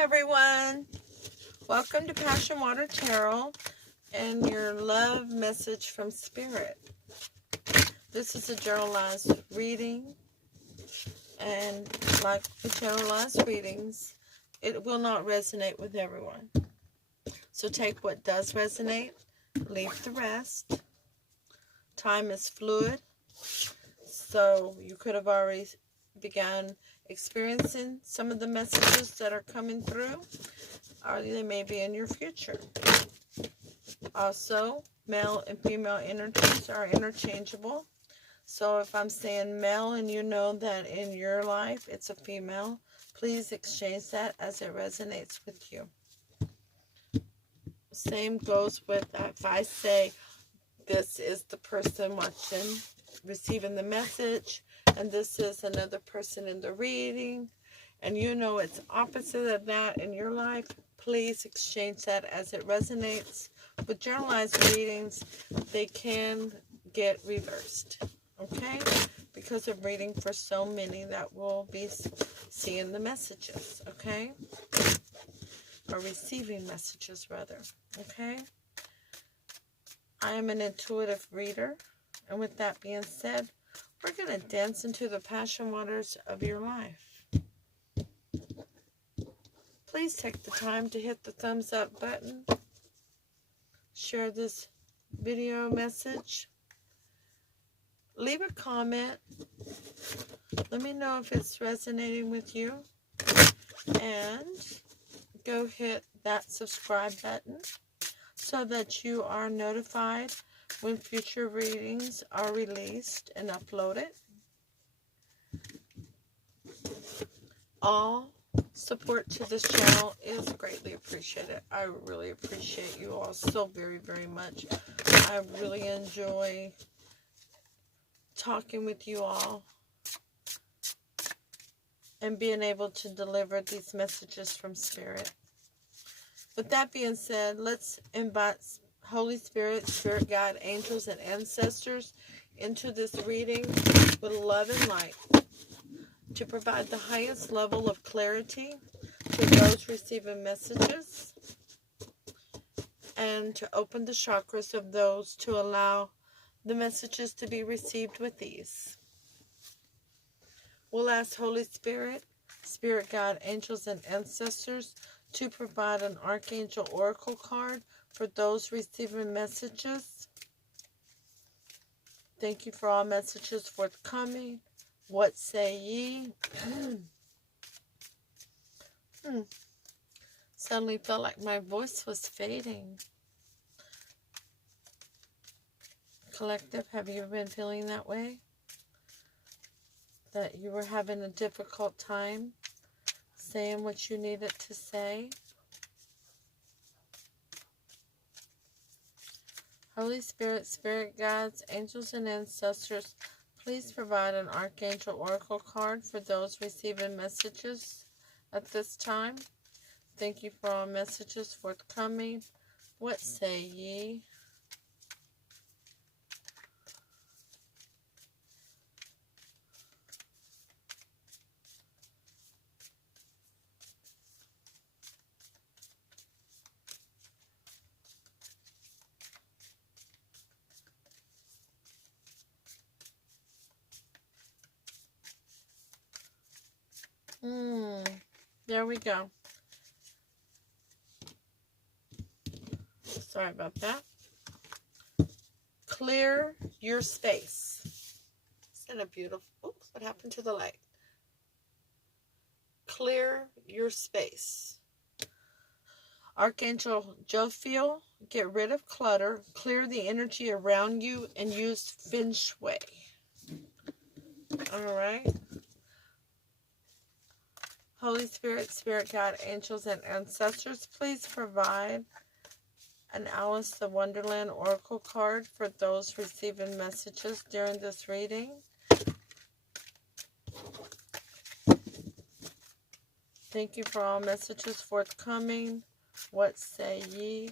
everyone. Welcome to Passion Water Tarot and your love message from Spirit. This is a generalized reading, and like the generalized readings, it will not resonate with everyone. So take what does resonate, leave the rest. Time is fluid, so you could have already begun experiencing some of the messages that are coming through, or they may be in your future. Also, male and female energies are interchangeable. So if I'm saying male and you know that in your life it's a female, please exchange that as it resonates with you. Same goes with if I say this is the person watching, receiving the message, and this is another person in the reading, and you know it's opposite of that in your life, please exchange that as it resonates. With generalized readings, they can get reversed, okay? Because of reading for so many that will be seeing the messages, okay? Or receiving messages, rather, okay? I am an intuitive reader, and with that being said, we're going to dance into the passion waters of your life. Please take the time to hit the thumbs up button, share this video message, leave a comment, let me know if it's resonating with you, and go hit that subscribe button so that you are notified when future readings are released and uploaded. All support to this channel is greatly appreciated. I really appreciate you all so very, very much. I really enjoy talking with you all and being able to deliver these messages from Spirit. With that being said, let's invite Holy Spirit, Spirit Guide, angels, and ancestors into this reading with love and light to provide the highest level of clarity to those receiving messages and to open the chakras of those to allow the messages to be received with ease. We'll ask Holy Spirit, Spirit Guide, angels, and ancestors to provide an Archangel Oracle card for those receiving messages. Thank you for all messages forthcoming. What say ye? Suddenly felt like my voice was fading. Collective, have you been feeling that way? That you were having a difficult time saying what you needed to say? Holy Spirit, Spirit Guides, angels, and ancestors, please provide an Archangel Oracle card for those receiving messages at this time. Thank you for all messages forthcoming. What say ye? There we go. Sorry about that. Clear your space. Isn't it beautiful? Oops, what happened to the light? Clear your space. Archangel Jophiel, get rid of clutter, clear the energy around you, and use Feng Shui. Alright. Holy Spirit, Spirit Guide, angels, and ancestors, please provide an Alice in Wonderland Oracle card for those receiving messages during this reading. Thank you for all messages forthcoming. What say ye?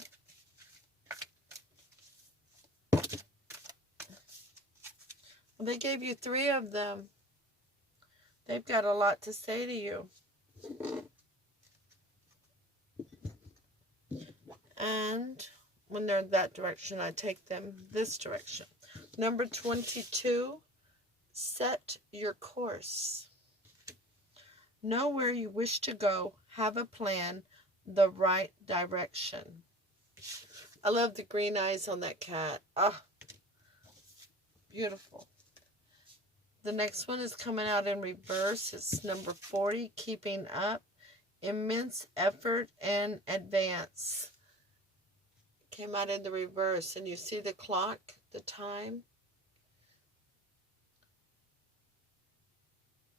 Well, they gave you 3 of them. They've got a lot to say to you. And when they're that direction, I take them this direction. Number 22, set your course. Know where you wish to go. Have a plan, the right direction. I love the green eyes on that cat. Ah, beautiful. The next one is coming out in reverse. It's number 40, keeping up. Immense effort and advance. Came out in the reverse, and you see the clock, the time.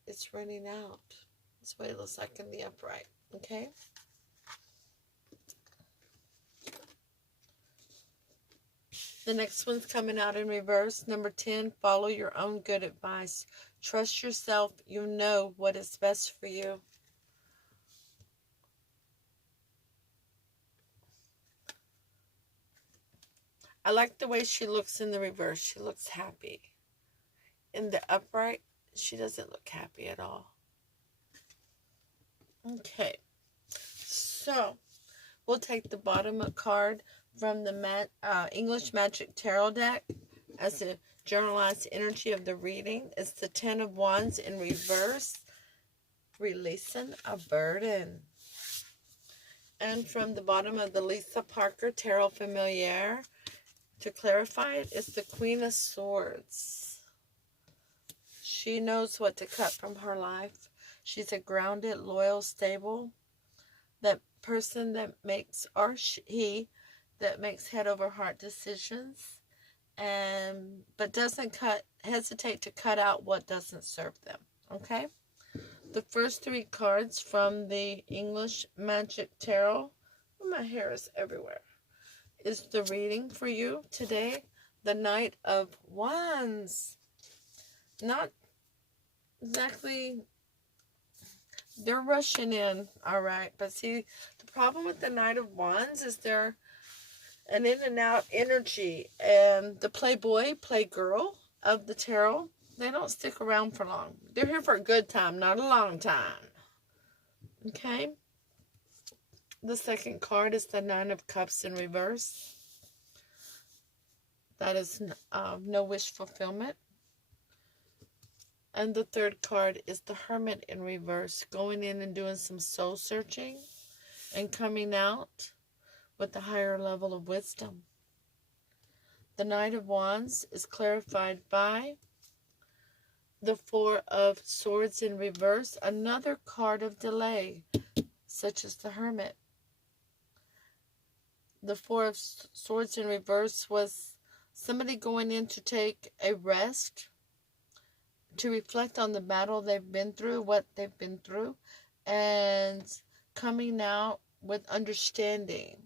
It's running out. That's what it looks like in the upright. Okay? The next one's coming out in reverse. Number 10, follow your own good advice. Trust yourself. You know what is best for you. I like the way she looks in the reverse. She looks happy. In the upright, she doesn't look happy at all. Okay. So, we'll take the bottom card from the English Magic Tarot deck as a generalized energy of the reading. It's the 10 of Wands in reverse, releasing a burden. And from the bottom of the Lisa Parker Tarot Familiar, to clarify it, it's the Queen of Swords. She knows what to cut from her life. She's a grounded, loyal, stable, that person that makes, or he, that makes head over heart decisions, but doesn't hesitate to cut out what doesn't serve them. Okay? The first 3 cards from the English Magic Tarot, my hair is everywhere, is the reading for you today. The Knight of Wands. Not exactly, they're rushing in, all right. But see, the problem with the Knight of Wands is they're an in and out energy. And the playboy, playgirl of the tarot, they don't stick around for long. They're here for a good time, not a long time. Okay? The second card is the Nine of Cups in reverse. That is no wish fulfillment. And the third card is the Hermit in reverse, going in and doing some soul searching and coming out with a higher level of wisdom. The Knight of Wands is clarified by the Four of Swords in reverse, another card of delay, such as the Hermit. The Four of Swords in reverse was somebody going in to take a rest, to reflect on the battle they've been through, what they've been through, and coming out with understanding.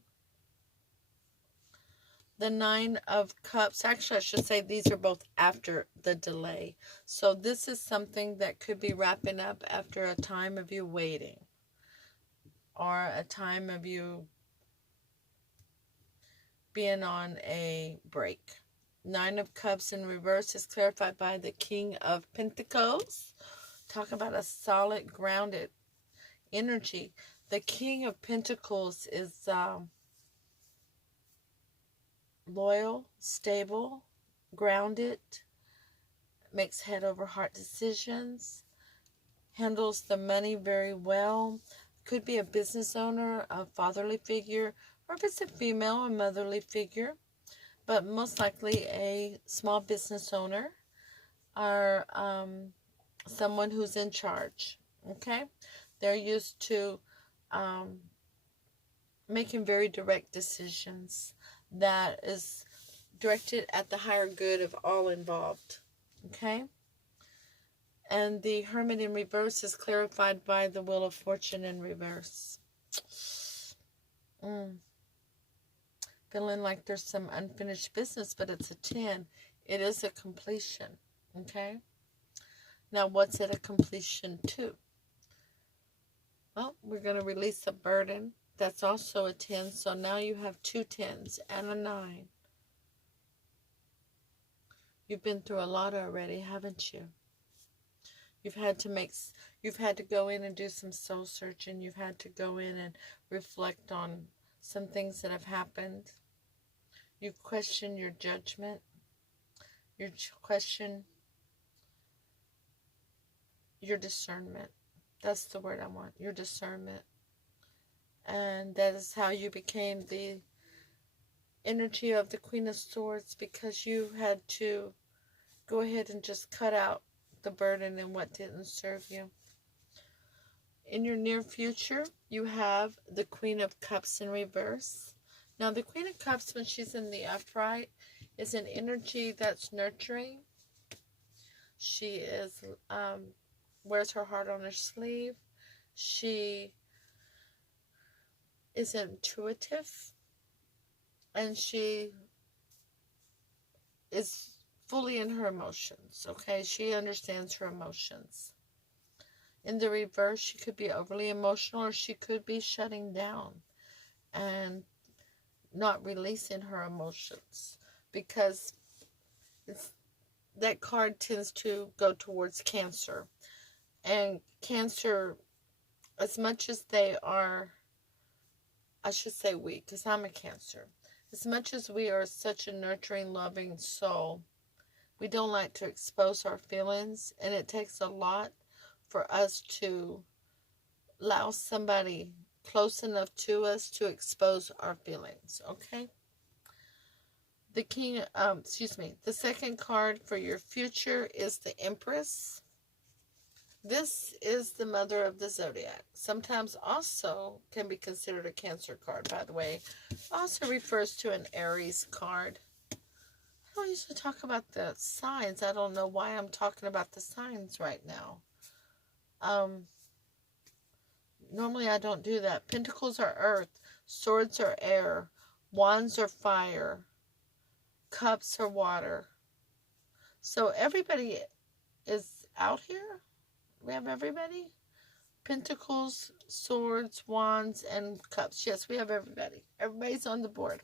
The Nine of Cups, actually I should say these are both after the delay. So this is something that could be wrapping up after a time of you waiting, or a time of you being on a break. Nine of Cups in reverse is clarified by the King of Pentacles. Talk about a solid, grounded energy. The King of Pentacles is loyal, stable, grounded, makes head over heart decisions, handles the money very well, could be a business owner, a fatherly figure, or if it's a female, a motherly figure, but most likely a small business owner or someone who's in charge. Okay? They're used to making very direct decisions that is directed at the higher good of all involved. Okay? And the Hermit in reverse is clarified by the Wheel of Fortune in reverse. Feeling like there's some unfinished business, but it's a 10. It is a completion. Okay? Now, what's it a completion to? Well, we're going to release a burden. That's also a 10. So now you have 2 10s and a 9. You've been through a lot already, haven't you? You've had to go in and do some soul searching. You've had to go in and reflect on some things that have happened. You question your judgment. You question your discernment. That's the word I want, your discernment. And that is how you became the energy of the Queen of Swords, because you had to go ahead and just cut out the burden and what didn't serve you. In your near future, you have the Queen of Cups in reverse. Now, the Queen of Cups, when she's in the upright, is an energy that's nurturing. She is wears her heart on her sleeve. She is intuitive, and she is fully in her emotions, okay? She understands her emotions. In the reverse, she could be overly emotional, or she could be shutting down and not releasing her emotions, because that card tends to go towards Cancer. And Cancer, as much as they are, I should say we, because I'm a Cancer, as much as we are such a nurturing, loving soul, we don't like to expose our feelings, and it takes a lot for us to allow somebody close enough to us to expose our feelings, okay? The second card for your future is the Empress. This is the mother of the zodiac. Sometimes also can be considered a Cancer card, by the way. Also refers to an Aries card. I don't usually talk about the signs. I don't know why I'm talking about the signs right now. Normally I don't do that. Pentacles are earth. Swords are air. Wands are fire. Cups are water. So everybody is out here. We have everybody. Pentacles, swords, wands, and cups. Yes, we have everybody. Everybody's on the board.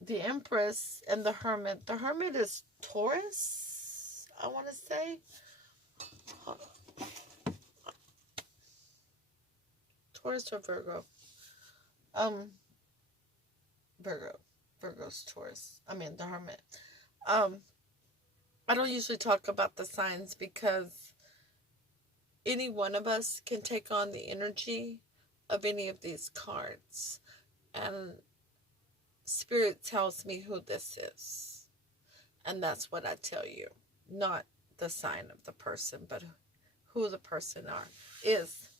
The Empress and the Hermit. The Hermit is Taurus, I want to say. Taurus or Virgo? Virgo. Virgo's Taurus. I mean, the Hermit. I don't usually talk about the signs because any one of us can take on the energy of any of these cards. And Spirit tells me who this is. And that's what I tell you. Not the sign of the person, but who the person is.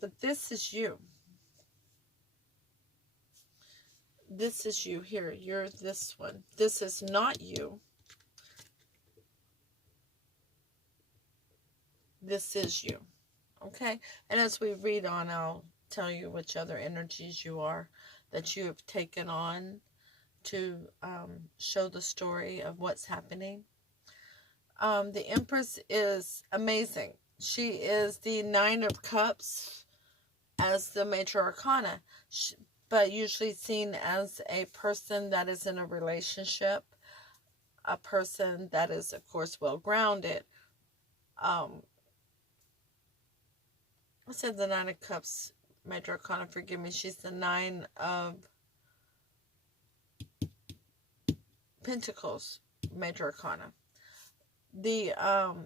But this is you. This is you here. You're this one. This is not you. This is you. Okay? And as we read on, I'll tell you which other energies you are that you have taken on to show the story of what's happening. The Empress is amazing. She is the Nine of Cups as the major arcana, but usually seen as a person that is in a relationship, a person that is, of course, well-grounded. I said the Nine of Cups, major arcana, forgive me. She's the Nine of Pentacles, major arcana.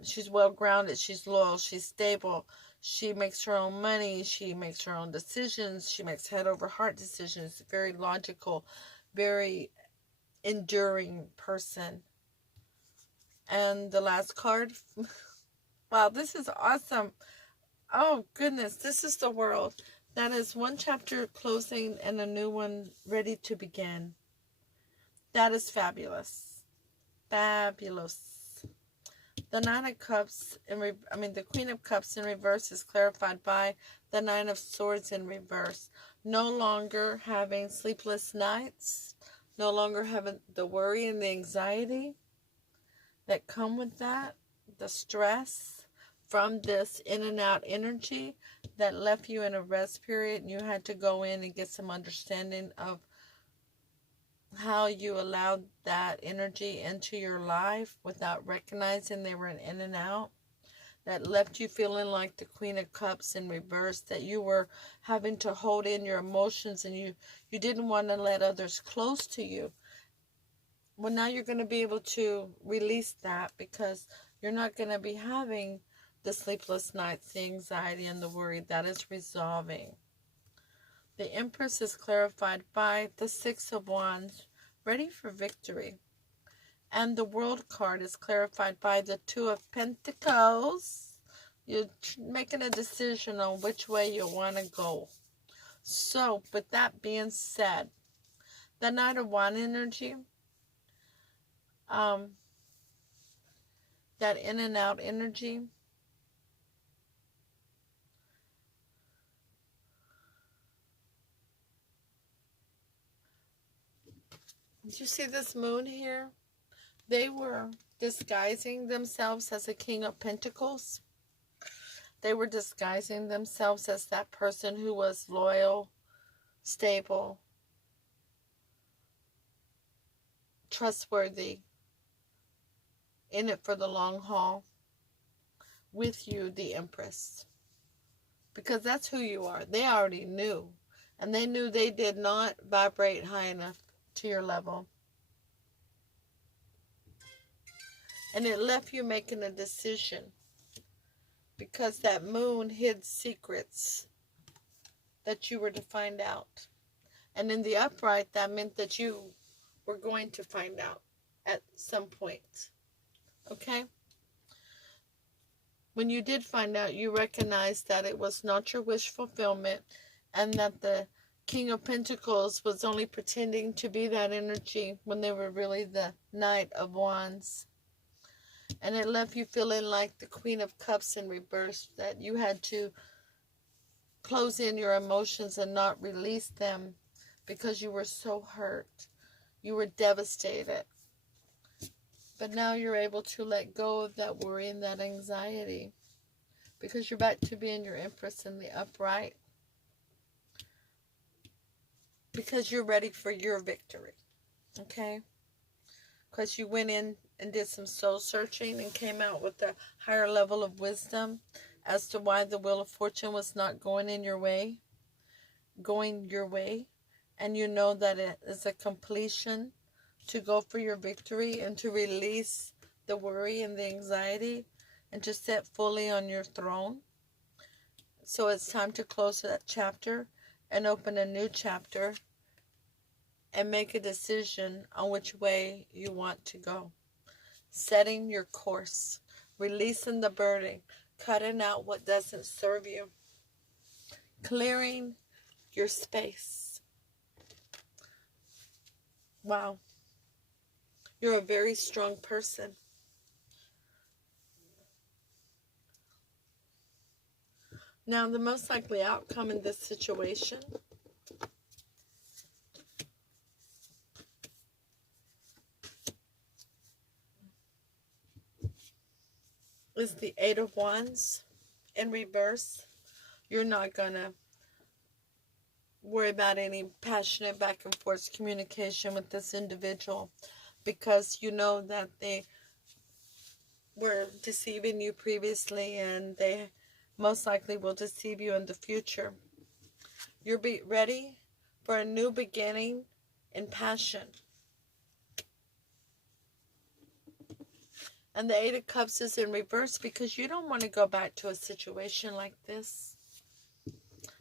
She's well-grounded, she's loyal, she's stable, she makes her own money, she makes her own decisions, she makes head over heart decisions, very logical, very enduring person. And the last card, wow, this is awesome. Oh goodness, this is the World. That is one chapter closing and a new one ready to begin. That is fabulous. Fabulous. The Nine of Cups, the Queen of Cups in reverse is clarified by the Nine of Swords in reverse. No longer having sleepless nights, no longer having the worry and the anxiety that come with that, the stress from this in and out energy that left you in a rest period, and you had to go in and get some understanding of how you allowed that energy into your life without recognizing they were in and out. that left you feeling like the Queen of Cups in reverse, that you were having to hold in your emotions and you didn't want to let others close to you. Well, now you're going to be able to release that because you're not going to be having the sleepless nights, the anxiety, and the worry. That is resolving. The Empress is clarified by the Six of Wands, ready for victory. And the World card is clarified by the Two of Pentacles. You're making a decision on which way you want to go. So, with that being said, the Knight of Wands energy, that in and out energy, did you see this moon here? They were disguising themselves as a King of Pentacles. They were disguising themselves as that person who was loyal, stable, trustworthy, in it for the long haul, with you, the Empress. Because that's who you are. They already knew. And they knew they did not vibrate high enough to your level. And it left you making a decision. Because that moon hid secrets that you were to find out. And in the upright, that meant that you were going to find out at some point. Okay? When you did find out, you recognized that it was not your wish fulfillment and that the King of Pentacles was only pretending to be that energy when they were really the Knight of Wands. And it left you feeling like the Queen of Cups in reverse, that you had to close in your emotions and not release them because you were so hurt. You were devastated. But now you're able to let go of that worry and that anxiety because you're back to being your Empress in the upright. Because you're ready for your victory. Okay? Because you went in and did some soul searching and came out with a higher level of wisdom as to why the Wheel of Fortune was not going your way. And you know that it is a completion to go for your victory and to release the worry and the anxiety and to sit fully on your throne. So it's time to close that chapter and open a new chapter and make a decision on which way you want to go. Setting your course, releasing the burden, cutting out what doesn't serve you, clearing your space. Wow. You're a very strong person. Now, the most likely outcome in this situation is the Eight of Wands in reverse. You're not going to worry about any passionate back and forth communication with this individual because you know that they were deceiving you previously and they most likely will deceive you in the future. You're ready for a new beginning in passion. And the Eight of Cups is in reverse because you don't want to go back to a situation like this.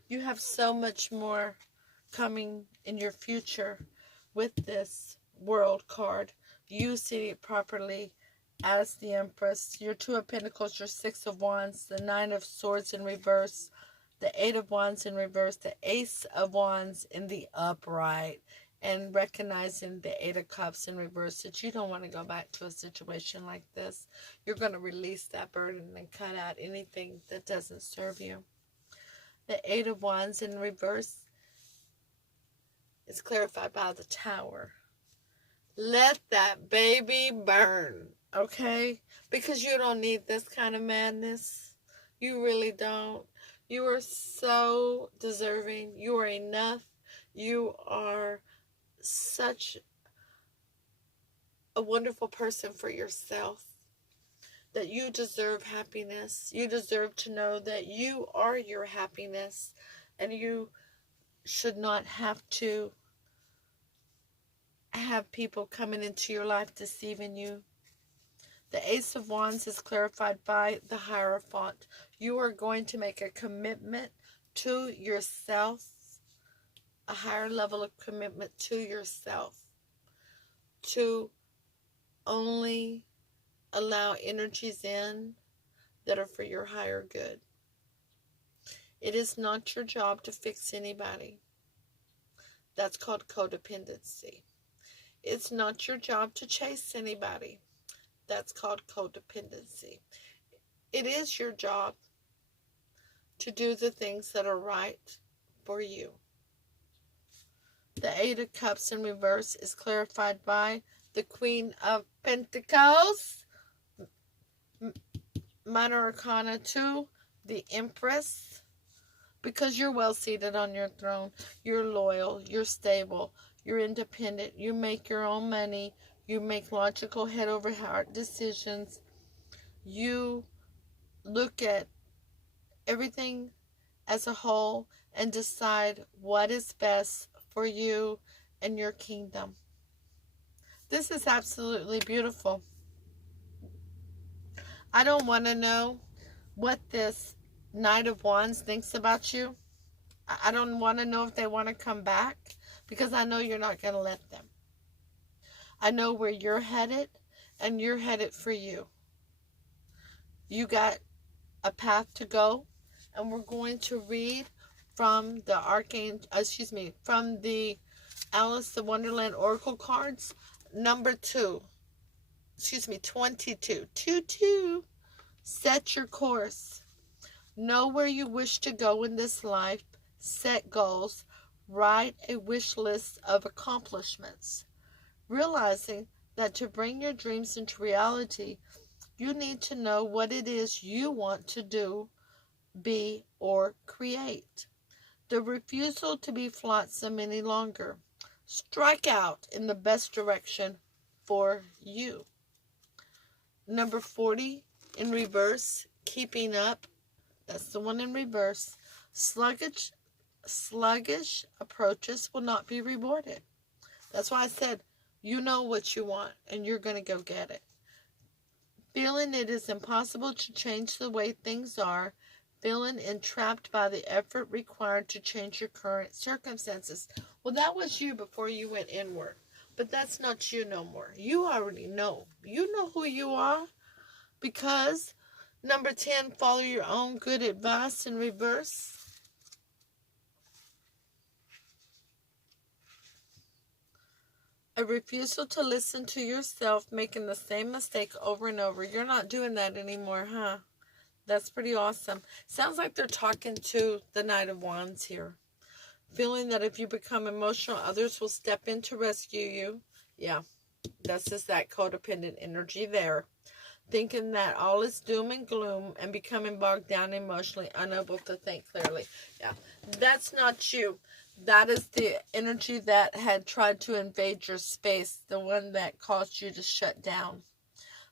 You have so much more coming in your future with this World card. You see it properly as the Empress. Your Two of Pentacles, your Six of Wands, the Nine of Swords in reverse, the Eight of Wands in reverse, the Ace of Wands in the upright, and recognizing the Eight of Cups in reverse, that you don't want to go back to a situation like this. You're going to release that burden and cut out anything that doesn't serve you. The Eight of Wands in reverse is clarified by the Tower. Let that baby burn, okay? Because you don't need this kind of madness. You really don't. You are so deserving. You are enough. You are such a wonderful person for yourself. that you deserve happiness. You deserve to know that you are your happiness, and you should not have to have people coming into your life deceiving you. The Ace of Wands is clarified by the Hierophant. You are going to make a commitment to yourself, a higher level of commitment to yourself, to only allow energies in that are for your higher good. It is not your job to fix anybody. That's called codependency. It's not your job to chase anybody. That's called codependency. It is your job to do the things that are right for you. The Eight of Cups in reverse is clarified by the Queen of Pentacles. Minor Arcana 2, the Empress. Because you're well seated on your throne. You're loyal. You're stable. You're independent. You make your own money. You make logical head over heart decisions. You look at everything as a whole and decide what is best for you and your kingdom. This is absolutely beautiful. I don't want to know what this Knight of Wands thinks about you. I don't want to know if they want to come back, because I know you're not going to let them. I know where you're headed, and you're headed for you. You got a path to go, and we're going to read from the from the Alice in Wonderland Oracle cards, number 22. 22. Set your course. Know where you wish to go in this life. Set goals. Write a wish list of accomplishments. Realizing that to bring your dreams into reality, you need to know what it is you want to do, be, or create. The refusal to be flotsam any longer. Strike out in the best direction for you. Number 40 in reverse, keeping up. That's the one in reverse. Sluggish approaches will not be rewarded. That's why I said, you know what you want, and you're going to go get it. Feeling it is impossible to change the way things are. Feeling entrapped by the effort required to change your current circumstances. Well, that was you before you went inward. But that's not you no more. You already know. You know who you are. Because, number 10, follow your own good advice in reverse. A refusal to listen to yourself, making the same mistake over and over. You're not doing that anymore, huh? That's pretty awesome. Sounds like they're talking to the Knight of Wands here. Feeling that if you become emotional, others will step in to rescue you. Yeah, that's just that codependent energy there. Thinking that all is doom and gloom and becoming bogged down emotionally, unable to think clearly. Yeah, that's not you. That is the energy that had tried to invade your space, the one that caused you to shut down.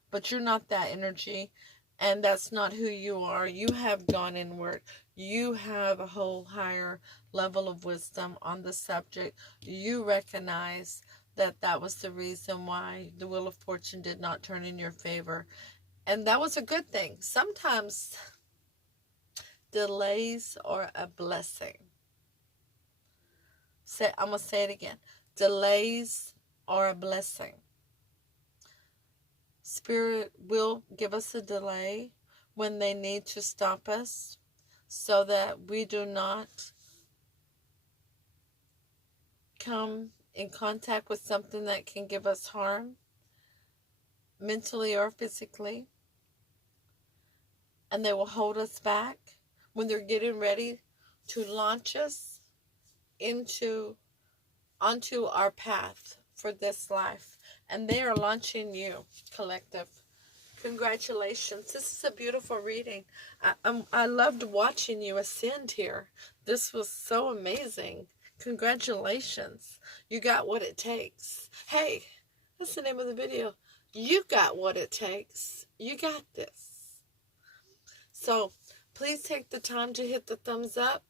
But you're not that energy, and that's not who you are. You have gone inward. You have a whole higher level of wisdom on the subject. You recognize that that was the reason why the Wheel of Fortune did not turn in your favor. And that was a good thing. Sometimes delays are a blessing. I'm going to say it again. Delays are a blessing. Spirit will give us a delay when they need to stop us so that we do not come in contact with something that can give us harm, mentally or physically. And they will hold us back when they're getting ready to launch us onto our path for this life. And they are launching you, collective. Congratulations. This is a beautiful reading. I loved watching you ascend here. This was so amazing. Congratulations. You got what it takes. Hey, that's the name of the video. You got what it takes. You got this. So please take the time to hit the thumbs up.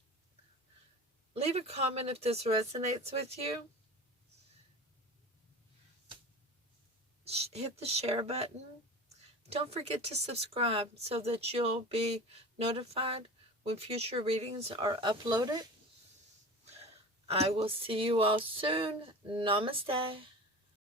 Leave a comment if this resonates with you. Hit the share button. Don't forget to subscribe so that you'll be notified when future readings are uploaded. I will see you all soon. Namaste.